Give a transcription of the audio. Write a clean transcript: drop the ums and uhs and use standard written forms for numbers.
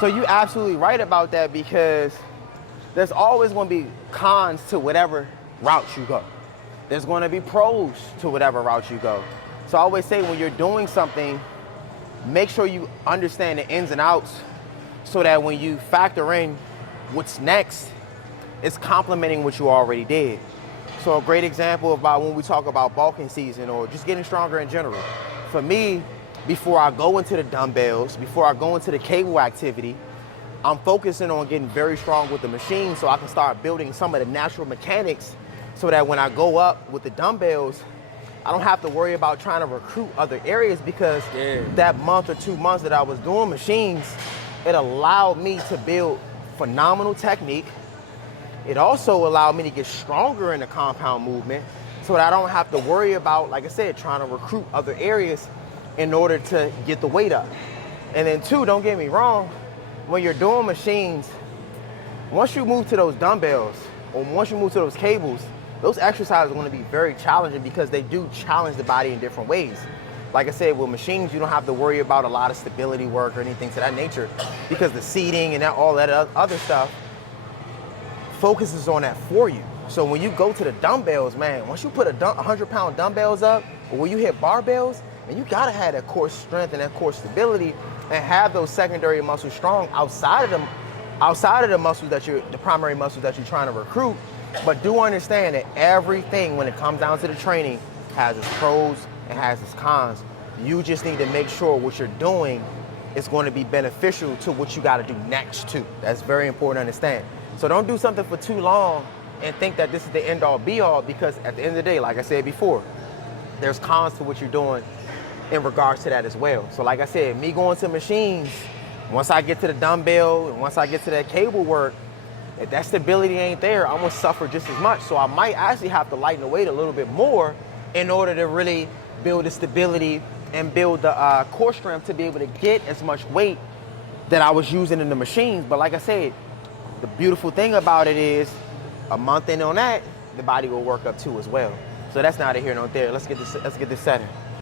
So you're absolutely right about that, because there's always going to be cons to whatever route you go. There's going to be pros to whatever route you go. So I always say, when you're doing something, make sure you understand the ins and outs, so that when you factor in what's next, it's complementing what you already did. So a great example about when we talk about bulking season or just getting stronger in general. For me, before I go into the dumbbells, before I go into the cable activity, I'm focusing on getting very strong with the machine, so I can start building some of the natural mechanics, so that when I go up with the dumbbells, I don't have to worry about trying to recruit other areas, because that month or 2 months that I was doing machines, it allowed me to build phenomenal technique. It also allowed me to get stronger in the compound movement, so that I don't have to worry about, like I said, trying to recruit other areas in order to get the weight up. And then 2, don't get me wrong, when you're doing machines, once you move to those dumbbells or once you move to those cables, those exercises are going to be very challenging, because they do challenge the body in different ways. Like I said, with machines, you don't have to worry about a lot of stability work or anything to that nature, because the seating and all that other stuff focuses on that for you. So when you go to the dumbbells, man, once you put 100-pound dumbbells up, or when you hit barbells, and you gotta have that core strength and that core stability, and have those secondary muscles strong outside of the muscles the primary muscles that you're trying to recruit. But do understand that everything, when it comes down to the training, has its pros and has its cons. You just need to make sure what you're doing is going to be beneficial to what you got to do next too. That's very important to understand. So don't do something for too long and think that this is the end all be all, because at the end of the day, like I said before, there's cons to what you're doing in regards to that as well. So like I said, me going to machines, once I get to the dumbbell and once I get to that cable work, if that stability ain't there, I'm gonna suffer just as much. So I might actually have to lighten the weight a little bit more in order to really build the stability and build the core strength to be able to get as much weight that I was using in the machines. But like I said, the beautiful thing about it is, a month in on that, the body will work up too as well. So that's neither here nor there. Let's get this setting.